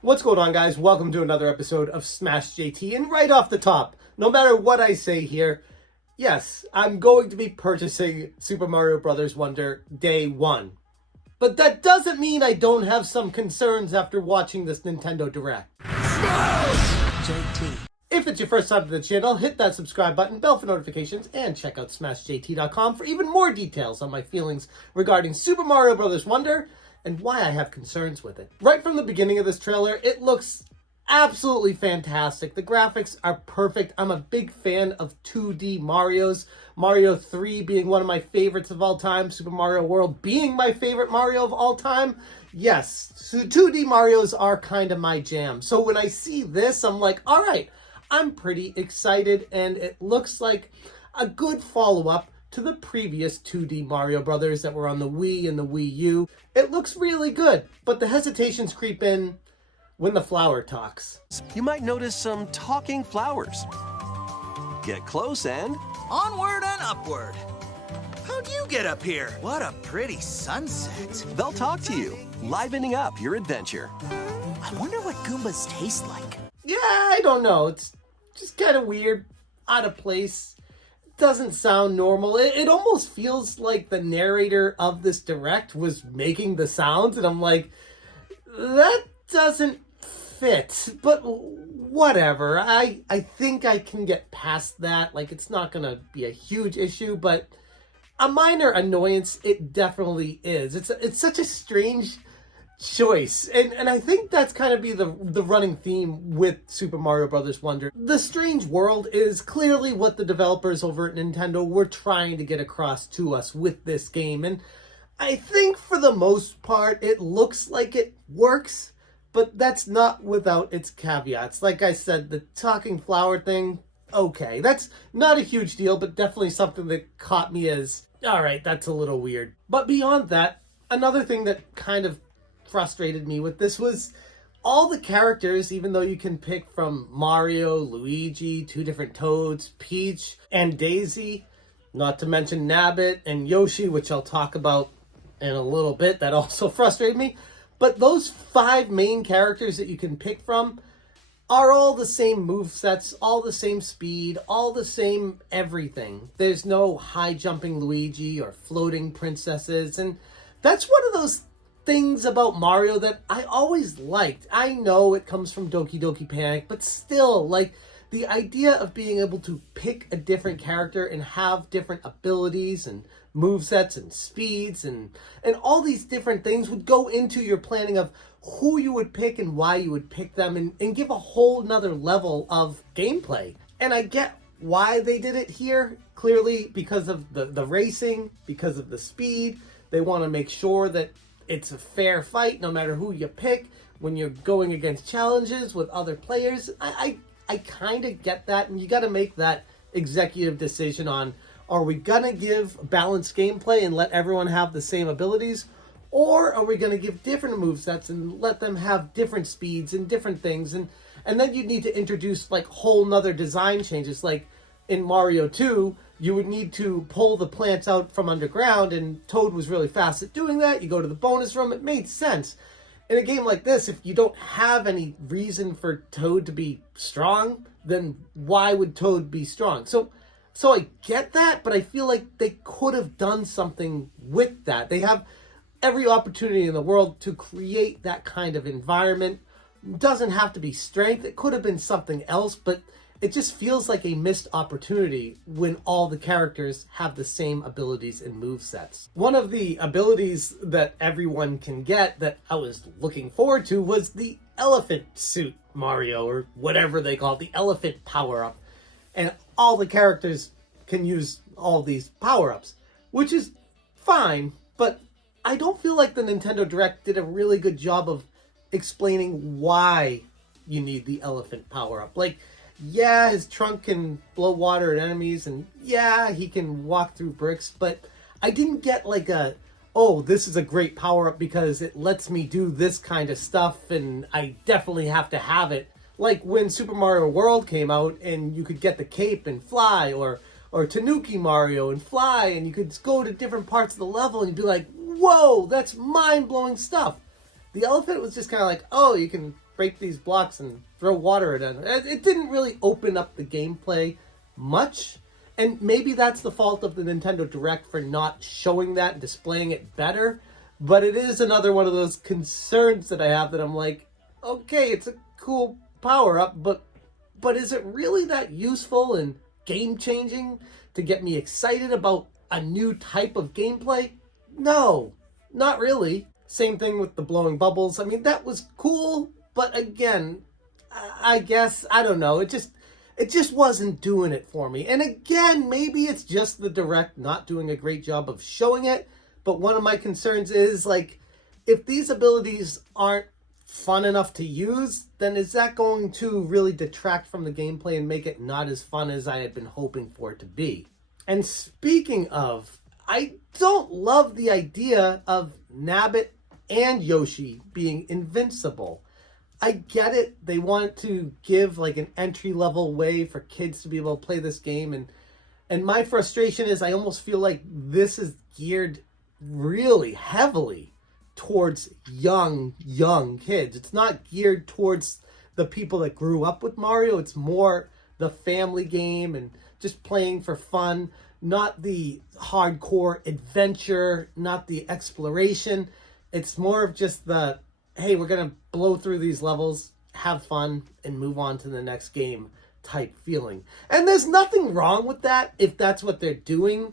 What's going on, guys? Welcome to another episode of Smash JT. And right off the top, no matter what I say here, yes, I'm going to be purchasing Super Mario Bros. Wonder day one. But that doesn't mean I don't have some concerns after watching this Nintendo Direct. Smash JT. If it's your first time to the channel, hit that subscribe button, bell for notifications, and check out SmashJT.com for even more details on my feelings regarding Super Mario Bros. Wonder and why I have concerns with it. Right from the beginning of this trailer, it looks absolutely fantastic. The graphics are perfect. I'm a big fan of 2D Marios. Mario 3 being one of my favorites of all time. Super Mario World being my favorite Mario of all time. Yes, so 2D Marios are kind of my jam. So when I see this, I'm like, all right, I'm pretty excited, and it looks like a good follow-up to the previous 2D Mario Brothers that were on the Wii and the Wii U. It looks really good, but the hesitations creep in when the flower talks. You might notice some talking flowers. Get close and... Onward and upward. How'd you get up here? What a pretty sunset. they'll talk to you, livening up your adventure. I wonder what Goombas taste like. Yeah, I don't know. It's just kind of weird, out of place. Doesn't sound normal. It almost feels like the narrator of this Direct was making the sounds, and I'm like, that doesn't fit. But whatever. I think I can get past that. Like, it's not gonna be a huge issue, but a minor annoyance it definitely is. It's such a strange choice, and I think that's kind of be the running theme with Super Mario Bros. Wonder. The strange world is clearly what the developers over at Nintendo were trying to get across to us with this game, and I think for the most part it looks like it works, but that's not without its caveats. Like I said, the talking flower thing, okay, that's not a huge deal, but definitely something that caught me as, all right, that's a little weird. But beyond that, another thing that kind of frustrated me with this was all the characters, even though you can pick from Mario, Luigi, two different Toads, Peach, and Daisy, not to mention Nabbit and Yoshi, which I'll talk about in a little bit, that also frustrated me. But those 5 main characters that you can pick from are all the same movesets, all the same speed, all the same everything. There's no high jumping Luigi or floating princesses, and that's one of those things about Mario that I always liked. I know it comes from Doki Doki Panic, but still, like, the idea of being able to pick a different character and have different abilities and movesets and speeds and all these different things would go into your planning of who you would pick and why you would pick them, and give a whole nother level of gameplay. And I get why they did it here, clearly because of the racing, because of the speed. They want to make sure that it's a fair fight no matter who you pick when you're going against challenges with other players. I kind of get that, and you got to make that executive decision on, are we going to give balanced gameplay and let everyone have the same abilities, or are we going to give different movesets and let them have different speeds and different things, and then you need to introduce like whole nother design changes. Like in Mario 2, you would need to pull the plants out from underground, and Toad was really fast at doing that. You go to the bonus room, it made sense. In a game like this, if you don't have any reason for Toad to be strong, then why would Toad be strong? So I get that, but I feel like they could have done something with that. They have every opportunity in the world to create that kind of environment. It doesn't have to be strength. It could have been something else, but it just feels like a missed opportunity when all the characters have the same abilities and movesets. One of the abilities that everyone can get that I was looking forward to was the elephant suit Mario, or whatever they call it, the elephant power-up. And all the characters can use all these power-ups, which is fine, but I don't feel like the Nintendo Direct did a really good job of explaining why you need the elephant power-up. Like, yeah, his trunk can blow water at enemies, and yeah, he can walk through bricks, but I didn't get like a, oh, this is a great power-up because it lets me do this kind of stuff, and I definitely have to have it. Like when Super Mario World came out, and you could get the cape and fly, or Tanuki Mario and fly, and you could go to different parts of the level, and you'd be like, whoa, that's mind-blowing stuff. The elephant was just kind of like, oh, you can break these blocks and throw water at them. It didn't really open up the gameplay much. And maybe that's the fault of the Nintendo Direct for not showing that and displaying it better. But it is another one of those concerns that I have that I'm like, okay, it's a cool power-up, but is it really that useful and game-changing to get me excited about a new type of gameplay? No, not really. Same thing with the blowing bubbles. I mean, that was cool, but again, I guess, I don't know, it just wasn't doing it for me. And again, maybe it's just the Direct not doing a great job of showing it, but one of my concerns is, like, if these abilities aren't fun enough to use, then is that going to really detract from the gameplay and make it not as fun as I had been hoping for it to be? And speaking of, I don't love the idea of Nabbit and Yoshi being invincible. I get it. They want to give like an entry-level way for kids to be able to play this game. And my frustration is I almost feel like this is geared really heavily towards young kids. It's not geared towards the people that grew up with Mario. It's more the family game and just playing for fun, not the hardcore adventure, not the exploration. It's more of just the, hey, we're going to blow through these levels, have fun, and move on to the next game type feeling. And there's nothing wrong with that if that's what they're doing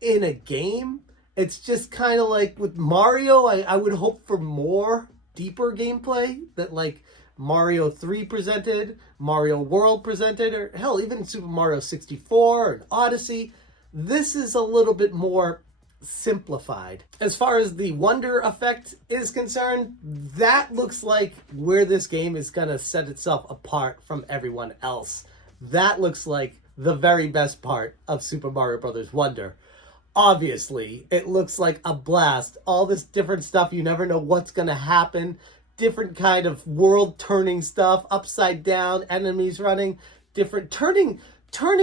in a game. It's just kind of like with Mario, I would hope for more deeper gameplay that like Mario 3 presented, Mario World presented, or hell, even Super Mario 64 and Odyssey. This is a little bit more simplified. As far as the Wonder effect is concerned, that looks like where this game is going to set itself apart from everyone else. That looks like the very best part of Super Mario Bros. Wonder. Obviously, it looks like a blast. All this different stuff, you never know what's going to happen. Different kind of world-turning stuff, upside down, enemies running, different... Turning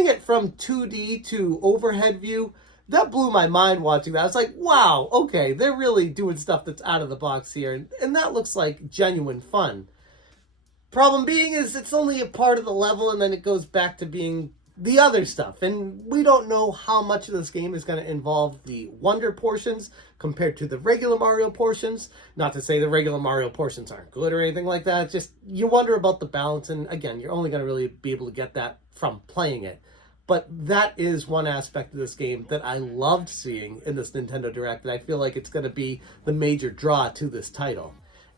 it from 2D to overhead view, that blew my mind watching that. I was like, wow, okay, they're really doing stuff that's out of the box here. And that looks like genuine fun. Problem being is it's only a part of the level and then it goes back to being the other stuff. And we don't know how much of this game is going to involve the Wonder portions compared to the regular Mario portions. Not to say the regular Mario portions aren't good or anything like that. It's just you wonder about the balance. And again, you're only going to really be able to get that from playing it. But that is one aspect of this game that I loved seeing in this Nintendo Direct, and I feel like it's going to be the major draw to this title.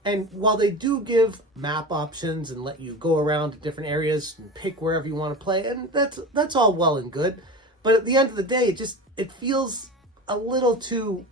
And while they do give map options and let you go around to different areas and pick wherever you want to play, and that's all well and good, but at the end of the day, it feels a little too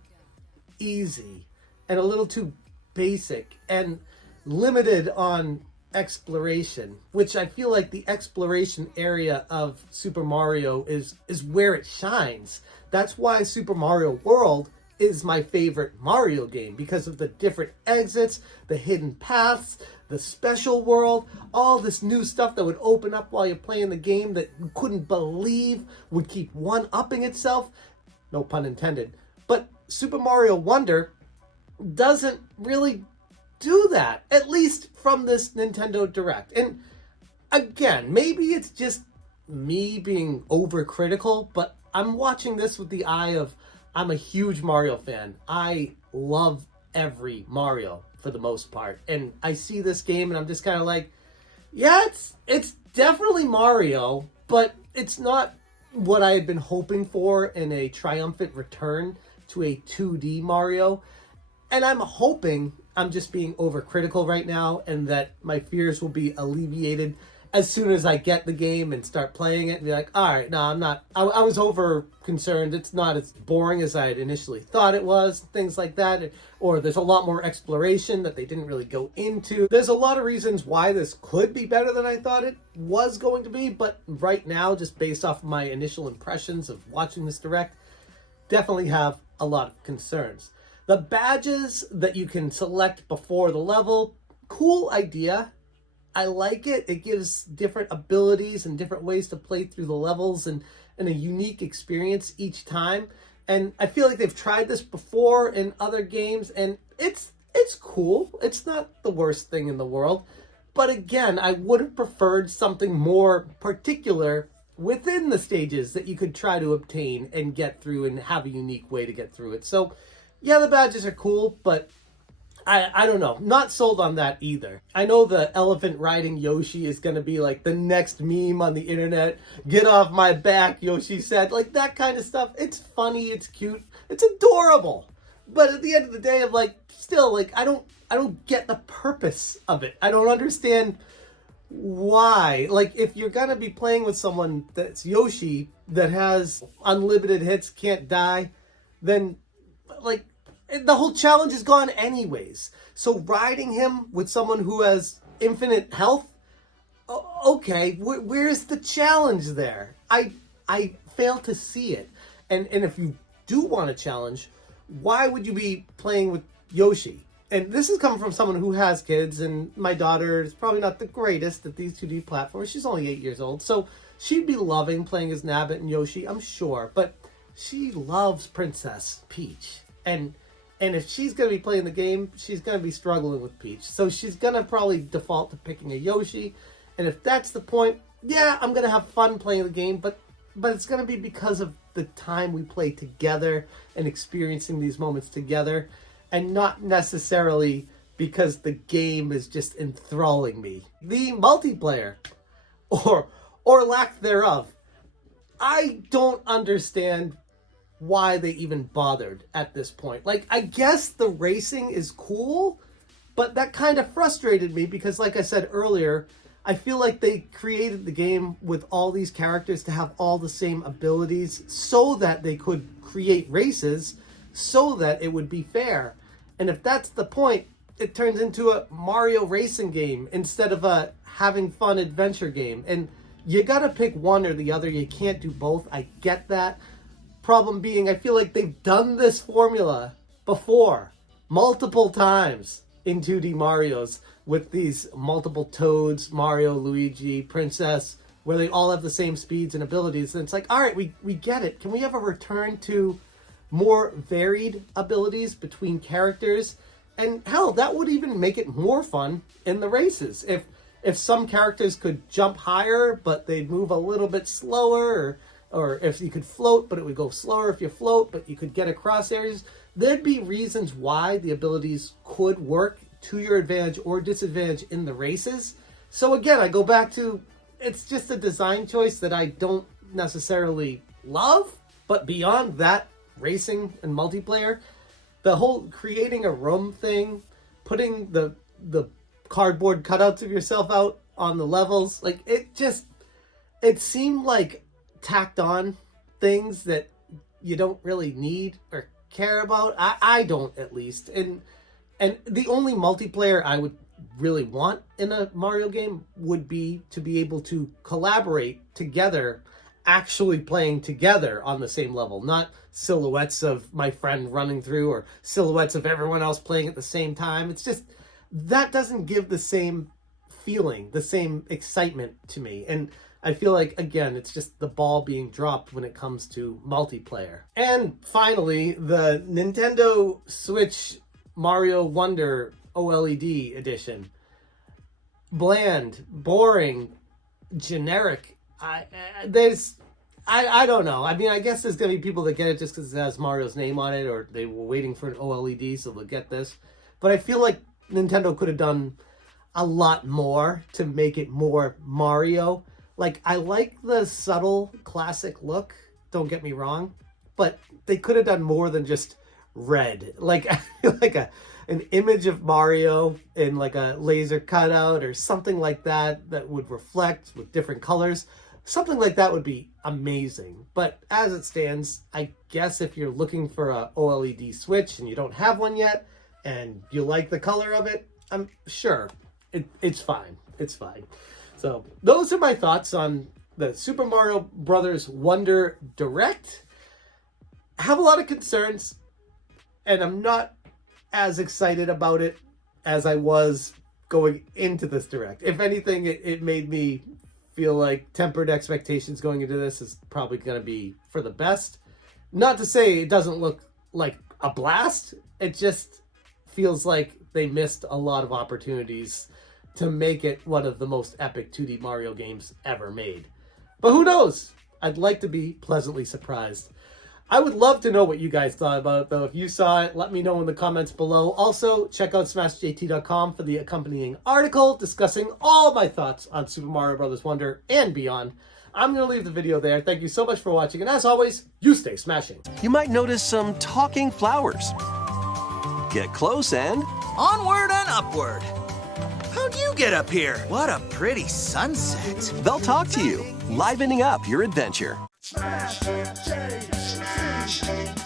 easy and a little too basic and limited on exploration, which I feel like the exploration area of Super Mario is where it shines. That's why Super Mario World is my favorite Mario game, because of the different exits, the hidden paths, the special world, all this new stuff that would open up while you're playing the game that you couldn't believe would keep one-upping itself. No pun intended. But Super Mario Wonder doesn't really do that, at least from this Nintendo Direct. And again, maybe it's just me being overcritical, but I'm watching this with the eye of I'm a huge Mario fan. I love every Mario for the most part. And I see this game and I'm just kind of like, yeah, it's definitely Mario, but it's not what I had been hoping for in a triumphant return to a 2D Mario. And I'm hoping I'm just being overcritical right now and that my fears will be alleviated as soon as I get the game and start playing it and be like, all right, no, I'm not. I was over concerned. It's not as boring as I had initially thought it was, things like that. Or there's a lot more exploration that they didn't really go into. There's a lot of reasons why this could be better than I thought it was going to be. But right now, just based off of my initial impressions of watching this Direct, definitely have a lot of concerns. The badges that you can select before the level, cool idea. I like it. It gives different abilities and different ways to play through the levels and a unique experience each time. And I feel like they've tried this before in other games and it's cool. It's not the worst thing in the world. But again, I would have preferred something more particular within the stages that you could try to obtain and get through and have a unique way to get through it. So yeah, the badges are cool, but I don't know. Not sold on that either. I know the elephant riding Yoshi is going to be like the next meme on the internet. Get off my back, Yoshi said. Like that kind of stuff. It's funny, it's cute, it's adorable. But at the end of the day, I'm like, still, like, I don't get the purpose of it. I don't understand why. Like, if you're going to be playing with someone that's Yoshi, that has unlimited hits, can't die, then, like, the whole challenge is gone anyways. So riding him with someone who has infinite health, okay, where's the challenge there? I fail to see it. And if you do want a challenge, why would you be playing with Yoshi? And this is coming from someone who has kids, and my daughter is probably not the greatest at these 2D platforms. She's only 8 years old, so she'd be loving playing as Nabbit and Yoshi, I'm sure. But she loves Princess Peach. And if she's going to be playing the game, she's going to be struggling with Peach. So she's going to probably default to picking a Yoshi. And if that's the point, yeah, I'm going to have fun playing the game. But it's going to be because of the time we play together and experiencing these moments together. And not necessarily because the game is just enthralling me. The multiplayer, or lack thereof, I don't understand why they even bothered at this point. Like, I guess the racing is cool, but that kind of frustrated me because, like I said earlier, I feel like they created the game with all these characters to have all the same abilities so that they could create races so that it would be fair. And if that's the point, it turns into a Mario racing game instead of a having fun adventure game. And you gotta pick one or the other. You can't do both. I get that. Problem being, I feel like they've done this formula before, multiple times in 2D Marios with these multiple Toads, Mario, Luigi, Princess, where they all have the same speeds and abilities. And it's like, all right, we get it. Can we have a return to more varied abilities between characters? And hell, that would even make it more fun in the races. If some characters could jump higher, but they'd move a little bit slower, or if you could float, but it would go slower if you float, but you could get across areas, there'd be reasons why the abilities could work to your advantage or disadvantage in the races. So again, I go back to, it's just a design choice that I don't necessarily love, but beyond that, racing and multiplayer, the whole creating a room thing, putting the cardboard cutouts of yourself out on the levels, like it seemed like tacked on things that you don't really need or care about. I don't, at least. And the only multiplayer I would really want in a Mario game would be to be able to collaborate together, actually playing together on the same level, not silhouettes of my friend running through or silhouettes of everyone else playing at the same time. It's just, that doesn't give the same feeling, the same excitement to me. And I feel like, again, it's just the ball being dropped when it comes to multiplayer. And finally, the Nintendo Switch Mario Wonder OLED edition. Bland, boring, generic. I don't know. I mean, I guess there's going to be people that get it just because it has Mario's name on it, or they were waiting for an OLED, so they'll get this. But I feel like Nintendo could have done a lot more to make it more Mario. Like, I like the subtle classic look, don't get me wrong, but they could have done more than just red. Like an image of Mario in like a laser cutout or something like that that would reflect with different colors. Something like that would be amazing. But as it stands, I guess if you're looking for a OLED Switch and you don't have one yet and you like the color of it, I'm sure it's fine. It's fine. So those are my thoughts on the Super Mario Brothers Wonder Direct. I have a lot of concerns, and I'm not as excited about it as I was going into this Direct. If anything, it made me feel like tempered expectations going into this is probably going to be for the best. Not to say it doesn't look like a blast. It just feels like they missed a lot of opportunities to make it one of the most epic 2D Mario games ever made. But who knows? I'd like to be pleasantly surprised. I would love to know what you guys thought about it, though. If you saw it, let me know in the comments below. Also, check out SmashJT.com for the accompanying article discussing all my thoughts on Super Mario Bros. Wonder and beyond. I'm going to leave the video there. Thank you so much for watching, and as always, you stay smashing. You might notice some talking flowers. Get close and Onward and upward. How'd you get up here? What a pretty sunset. they'll talk to you, livening up your adventure. Smash, shake,